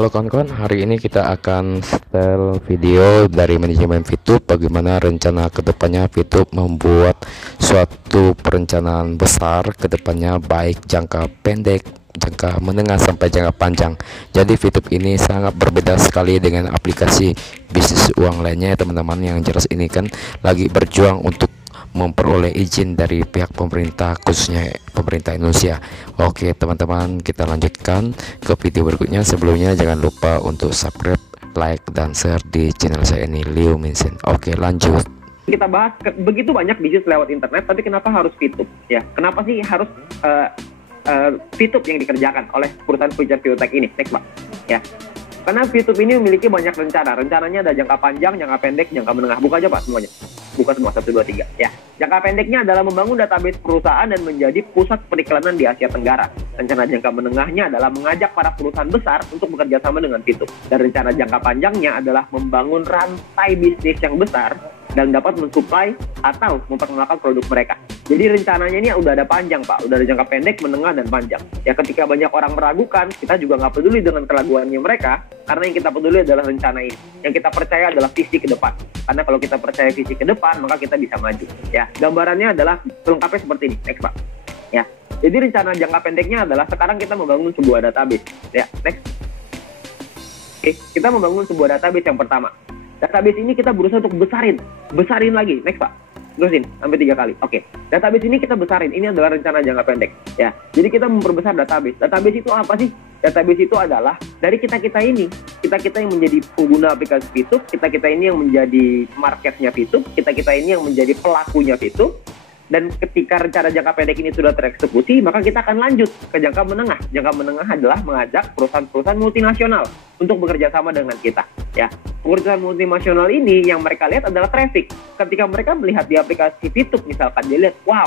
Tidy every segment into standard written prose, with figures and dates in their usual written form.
Halo kawan-kawan, hari ini kita akan setel video dari manajemen VTube bagaimana rencana kedepannya VTube membuat suatu perencanaan besar kedepannya, baik jangka pendek, jangka menengah sampai jangka panjang. Jadi VTube ini sangat berbeda sekali dengan aplikasi bisnis uang lainnya ya teman-teman. Yang jelas ini kan lagi berjuang untuk memperoleh izin dari pihak pemerintah, khususnya pemerintah Indonesia. Oke teman-teman, kita lanjutkan ke video berikutnya. Sebelumnya jangan lupa untuk subscribe, like, dan share di channel saya ini, Leo Minsen. Oke, lanjut. Kita bahas begitu banyak bisnis lewat internet, tapi kenapa harus VTube ya? Kenapa sih harus VTube yang dikerjakan oleh perusahaan future biotech ini? Next Pak ya. Karena VTube ini memiliki banyak rencana. Rencananya ada jangka panjang, jangka pendek, jangka menengah. Buka aja Pak semuanya. Buka semua 1, 2, 3 ya. Jangka pendeknya adalah membangun database perusahaan dan menjadi pusat periklanan di Asia Tenggara. Rencana jangka menengahnya adalah mengajak para perusahaan besar untuk bekerja sama dengan VTube. Dan rencana jangka panjangnya adalah membangun rantai bisnis yang besar dan dapat mensuplai atau memperkenalkan produk mereka. Jadi rencananya ini udah ada panjang Pak, udah ada jangka pendek, menengah, dan panjang. Ya ketika banyak orang meragukan, kita juga nggak peduli dengan keraguannya mereka, karena yang kita peduli adalah rencana ini. Yang kita percaya adalah visi ke depan. Karena kalau kita percaya visi ke depan, maka kita bisa maju. Ya, gambarannya adalah lengkapnya seperti ini, next Pak. Ya, jadi rencana jangka pendeknya adalah sekarang kita membangun sebuah database. Ya, next. Oke, kita membangun sebuah database yang pertama. Database ini kita berusaha untuk besarin lagi, next Pak. Terusin sampai 3 kali. Oke. Database ini kita besarin. Ini adalah rencana jangka pendek. Ya. Jadi kita memperbesar database. Database itu apa sih? Database itu adalah dari kita-kita ini. Kita-kita yang menjadi pengguna aplikasi VTube, kita-kita ini yang menjadi marketnya VTube, kita-kita ini yang menjadi pelakunya VTube. Dan ketika rencana jangka pendek ini sudah tereksekusi, maka kita akan lanjut ke jangka menengah. Jangka menengah adalah mengajak perusahaan-perusahaan multinasional untuk bekerja sama dengan kita. Ya, perusahaan multinasional ini yang mereka lihat adalah traffic. Ketika mereka melihat di aplikasi VTube misalkan, dia lihat, wow,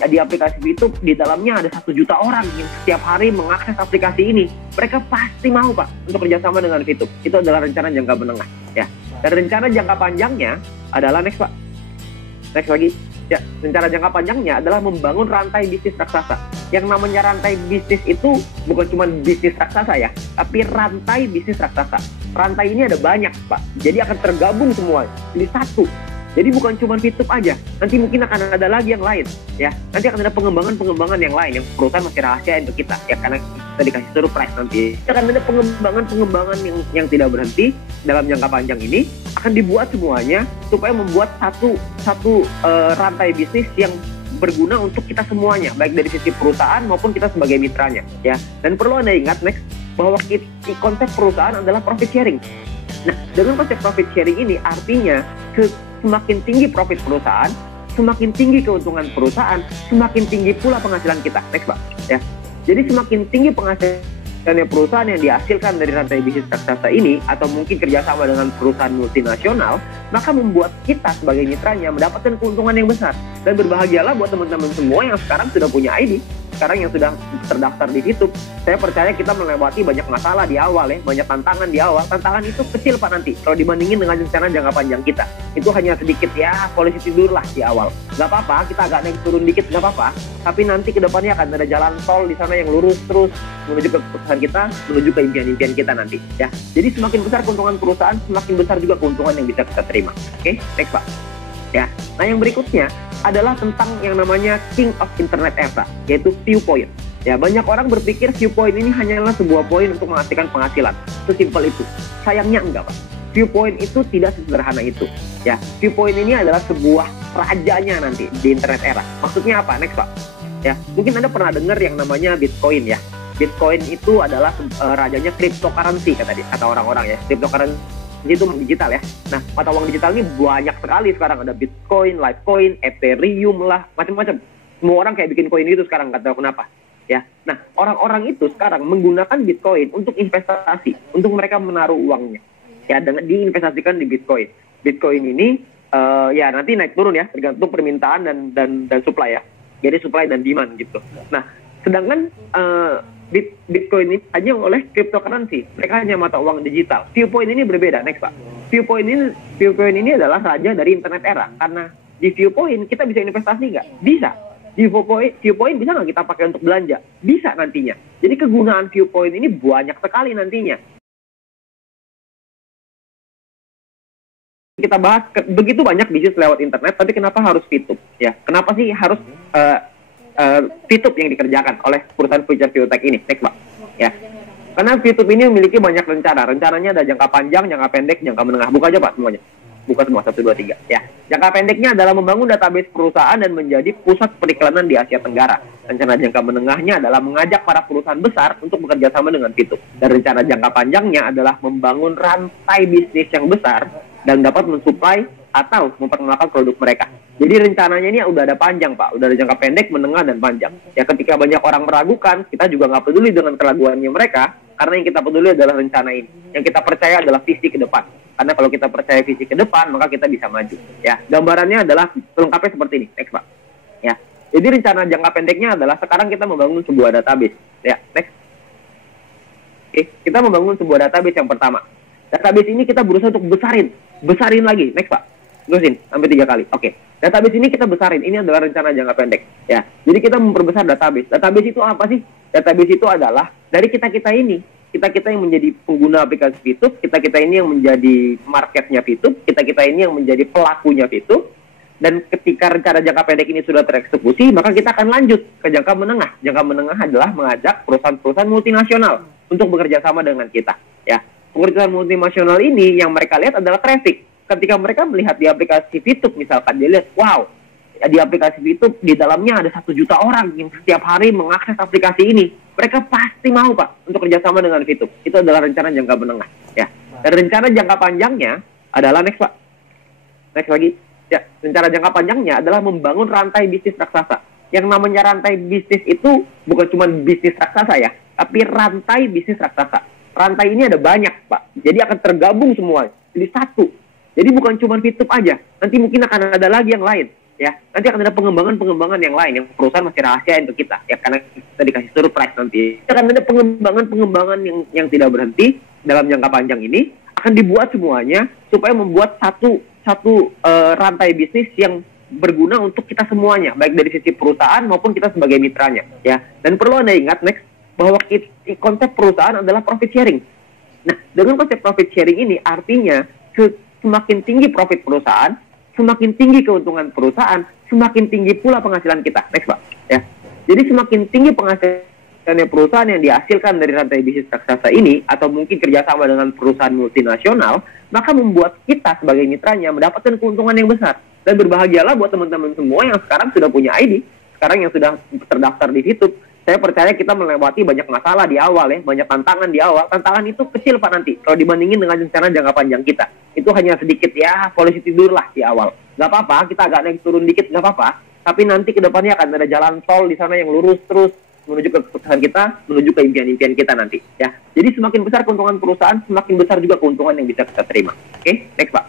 ya di aplikasi VTube di dalamnya ada 1 juta orang yang setiap hari mengakses aplikasi ini. Mereka pasti mau Pak untuk kerjasama dengan VTube. Itu adalah rencana jangka menengah. Ya, dan rencana jangka panjangnya adalah next Pak. Next lagi. Ya, rencana jangka panjangnya adalah membangun rantai bisnis raksasa. Yang namanya rantai bisnis itu bukan cuma bisnis raksasa ya, tapi rantai bisnis raksasa. Rantai ini ada banyak Pak, jadi akan tergabung semua jadi satu. Jadi bukan cuma VTube aja, nanti mungkin akan ada lagi yang lain ya. Nanti akan ada pengembangan yang lain yang perusahaan masih rahasiain ke kita ya, karena kita dikasih surprise nanti. Akan ada pengembangan yang tidak berhenti dalam jangka panjang ini, akan dibuat semuanya supaya membuat satu rantai bisnis yang berguna untuk kita semuanya, baik dari sisi perusahaan maupun kita sebagai mitranya ya. Dan perlu Anda ingat next bahwa konsep perusahaan adalah profit sharing. Nah, dengan konsep profit sharing ini artinya semakin tinggi profit perusahaan, semakin tinggi keuntungan perusahaan, semakin tinggi pula penghasilan kita. Next Pak ya. Jadi semakin tinggi penghasilan perusahaan yang dihasilkan dari rantai bisnis raksasa ini, atau mungkin kerjasama dengan perusahaan multinasional, maka membuat kita sebagai mitranya mendapatkan keuntungan yang besar. Dan berbahagialah buat teman-teman semua yang sekarang sudah punya ID, sekarang yang sudah terdaftar di VTube. Saya percaya kita melewati banyak masalah di awal ya, banyak tantangan di awal. Tantangan itu kecil Pak nanti kalau dibandingin dengan rencana jangka panjang kita. Itu hanya sedikit ya, polisi tidur lah di awal. Gak apa-apa, kita agak naik turun dikit gak apa-apa. Tapi nanti kedepannya akan ada jalan tol di sana yang lurus terus menuju ke perusahaan kita, menuju ke impian-impian kita nanti ya. Jadi semakin besar keuntungan perusahaan, semakin besar juga keuntungan yang bisa kita terima. Oke, next Pak ya. Nah yang berikutnya adalah tentang yang namanya King of Internet Era, yaitu Viewpoint. Ya, banyak orang berpikir Viewpoint ini hanyalah sebuah poin untuk menghasilkan penghasilan. Sesimpel itu. Sayangnya enggak Pak. Viewpoint itu tidak sesederhana itu. Ya, Viewpoint ini adalah sebuah rajanya nanti di internet era. Maksudnya apa? Next Pak. Ya, mungkin Anda pernah dengar yang namanya Bitcoin ya. Bitcoin itu adalah rajanya cryptocurrency kata orang-orang ya. Cryptocurrency itu digital ya. Nah, mata uang digital ini banyak sekali sekarang, ada Bitcoin, Litecoin, Ethereum lah, macam-macam. Semua orang kayak bikin koin itu sekarang, nggak tahu kenapa. Ya. Nah, orang-orang itu sekarang menggunakan Bitcoin untuk investasi, untuk mereka menaruh uangnya. Ya, dengan diinvestasikan di Bitcoin. Bitcoin ini ya nanti naik turun ya, tergantung permintaan dan supply ya. Jadi supply dan demand gitu. Nah, sedangkan Bitcoin ini hanya oleh cryptocurrency. Mereka hanya mata uang digital. Viewpoint ini berbeda. Next Pak. Viewpoint ini adalah raja dari internet era. Karena di Viewpoint kita bisa investasi nggak? Bisa. Di Viewpoint bisa nggak kita pakai untuk belanja? Bisa nantinya. Jadi kegunaan Viewpoint ini banyak sekali nantinya. kita bahas begitu banyak bisnis lewat internet, tapi kenapa harus VTube? Ya, kenapa sih harus VTube yang dikerjakan oleh perusahaan future biotech ini? Next, Pak. Ya, karena VTube ini memiliki banyak rencana. Rencananya ada jangka panjang, jangka pendek, jangka menengah. Buka aja Pak semuanya. Buka semua 1, 2, 3. Ya, jangka pendeknya adalah membangun database perusahaan dan menjadi pusat periklanan di Asia Tenggara. Rencana jangka menengahnya adalah mengajak para perusahaan besar untuk bekerja sama dengan VTube. Dan rencana jangka panjangnya adalah membangun rantai bisnis yang besar dan dapat mensuplai atau memperkenalkan produk mereka. Jadi rencananya ini udah ada panjang Pak, udah ada jangka pendek, menengah, dan panjang. Ya ketika banyak orang meragukan, kita juga nggak peduli dengan keraguannya mereka, karena yang kita peduli adalah rencana ini. Yang kita percaya adalah visi ke depan. Karena kalau kita percaya visi ke depan, maka kita bisa maju. Ya, gambarannya adalah lengkapnya seperti ini. Next Pak. Ya, jadi rencana jangka pendeknya adalah sekarang kita membangun sebuah database. Ya, next. Oke, kita membangun sebuah database yang pertama. Database ini kita berusaha untuk besarin lagi. Next Pak. Terusin sampai 3 kali. Oke. Database ini kita besarin. Ini adalah rencana jangka pendek. Ya. Jadi kita memperbesar database. Database itu apa sih? Database itu adalah dari kita-kita ini. Kita-kita yang menjadi pengguna aplikasi VTube, kita-kita ini yang menjadi marketnya VTube, kita-kita ini yang menjadi pelakunya VTube. Dan ketika rencana jangka pendek ini sudah tereksekusi, maka kita akan lanjut ke jangka menengah. Jangka menengah adalah mengajak perusahaan-perusahaan multinasional untuk bekerja sama dengan kita. Ya. Perusahaan multinasional ini yang mereka lihat adalah traffic. Ketika mereka melihat di aplikasi VTube misalkan, dia lihat, wow, di aplikasi VTube di dalamnya ada 1 juta orang yang setiap hari mengakses aplikasi ini. Mereka pasti mau Pak untuk kerjasama dengan VTube. Itu adalah rencana jangka menengah. Ya. Dan rencana jangka panjangnya adalah next Pak. Next lagi. Ya, rencana jangka panjangnya adalah membangun rantai bisnis raksasa. Yang namanya rantai bisnis itu bukan cuma bisnis raksasa ya, tapi rantai bisnis raksasa. Rantai ini ada banyak Pak. Jadi akan tergabung semua. Jadi satu. Jadi bukan cuma VTube aja. Nanti mungkin akan ada lagi yang lain. Ya, nanti akan ada pengembangan yang lain yang perusahaan masih rahasiain ke kita ya, karena kita dikasih surprise nanti. Akan ada pengembangan yang tidak berhenti dalam jangka panjang ini, akan dibuat semuanya supaya membuat satu rantai bisnis yang berguna untuk kita semuanya, baik dari sisi perusahaan maupun kita sebagai mitranya ya. Dan perlu Anda ingat next bahwa konsep perusahaan adalah profit sharing. Nah, dengan konsep profit sharing ini artinya semakin tinggi profit perusahaan, semakin tinggi keuntungan perusahaan, semakin tinggi pula penghasilan kita. Next Pak. Ya. Jadi semakin tinggi penghasilannya perusahaan yang dihasilkan dari rantai bisnis raksasa ini, atau mungkin kerjasama dengan perusahaan multinasional, maka membuat kita sebagai mitranya mendapatkan keuntungan yang besar. Dan berbahagialah buat teman-teman semua yang sekarang sudah punya ID, sekarang yang sudah terdaftar di VTube. Saya percaya kita melewati banyak masalah di awal ya, banyak tantangan di awal. Tantangan itu kecil Pak nanti, kalau dibandingin dengan rencana jangka panjang kita. Itu hanya sedikit ya, polisi tidur lah di awal. Nggak apa-apa, kita agak naik turun dikit, nggak apa-apa. Tapi nanti ke depannya akan ada jalan tol di sana yang lurus terus menuju ke kesuksesan kita, menuju ke impian-impian kita nanti. Ya, jadi semakin besar keuntungan perusahaan, semakin besar juga keuntungan yang bisa kita terima. Oke, next Pak.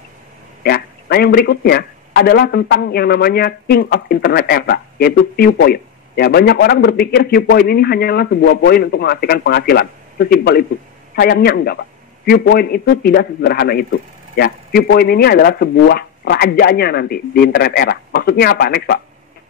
Ya, nah yang berikutnya adalah tentang yang namanya King of Internet Era, yaitu Viewpoint. Ya, banyak orang berpikir Viewpoint ini hanyalah sebuah poin untuk menghasilkan penghasilan. Sesimpel itu. Sayangnya enggak Pak. Viewpoint itu tidak sesederhana itu. Ya, Viewpoint ini adalah sebuah rajanya nanti di internet era. Maksudnya apa? Next Pak.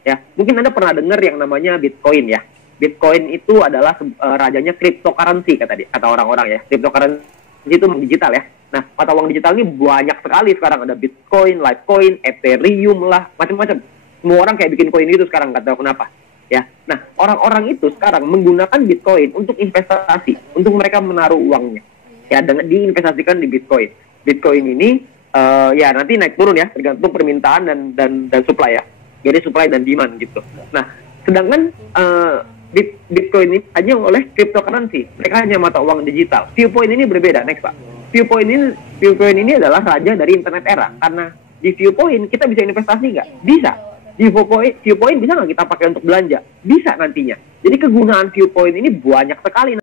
Ya, mungkin Anda pernah dengar yang namanya Bitcoin ya. Bitcoin itu adalah rajanya cryptocurrency kata orang-orang ya. Cryptocurrency itu digital ya. Nah, mata uang digital ini banyak sekali sekarang, ada Bitcoin, Litecoin, Ethereum lah, macam-macam. Semua orang kayak bikin koin itu sekarang, nggak tahu kenapa. Ya, nah orang-orang itu sekarang menggunakan Bitcoin untuk investasi, untuk mereka menaruh uangnya. Ya, dengan diinvestasikan di Bitcoin. Bitcoin ini ya nanti naik turun ya, tergantung permintaan dan supply ya. Jadi supply dan demand gitu. Nah, sedangkan Bitcoin ini hanya oleh cryptocurrency, mereka hanya mata uang digital. Viewpoint ini berbeda, next Pak. Viewpoint ini adalah raja dari internet era, karena di Viewpoint kita bisa investasi nggak? Bisa. Di Viewpoint bisa nggak kita pakai untuk belanja? Bisa nantinya. Jadi kegunaan Viewpoint ini banyak sekali.